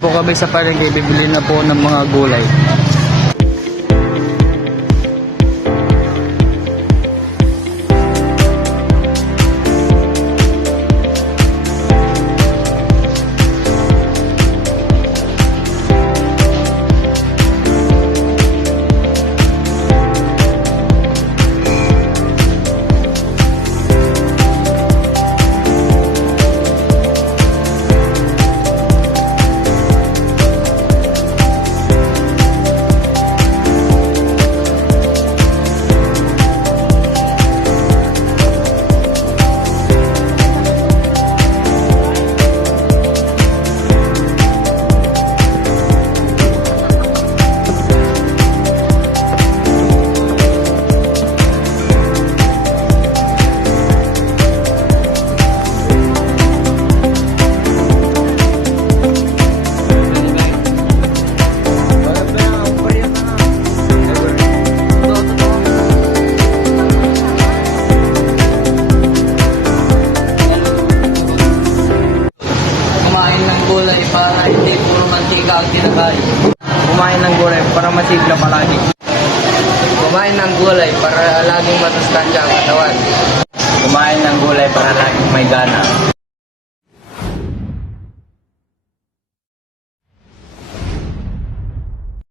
Po kami sa palengke, bibili na po ng mga gulay. Para hindi puro mantika ang kinakain. Kumain ng gulay para masigla palagi. Kumain ng gulay para laging masustansya ang katawan. Kumain ng gulay para laging may gana.